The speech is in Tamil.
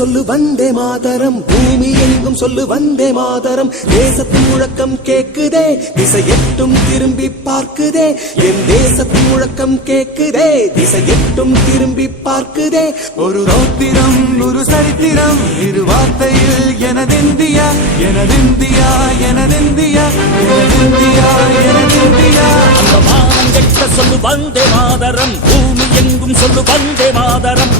சொல்லு வந்தே மாதரம், பூமி எங்கும் சொல்லு வந்தே மாதரம். தேசத்தின் முழக்கம் கேக்குதே, திசை எட்டும் திரும்பி பார்க்குதே. என் தேசத்தின் முழக்கம் கேக்குதே, திசை எட்டும் திரும்பி பார்க்குதே. ஒரு ரௌத்திரம் ஒரு சரித்திரம், இரு வார்த்தையில் எனதிந்தியா எனதிந்தியா எனதிந்தியா எனதிந்தியா எனதிந்தியா. அந்த வானம் எட்ட சொல்லு வந்தே மாதரம், பூமி எங்கும் சொல்லு வந்தே மாதரம்.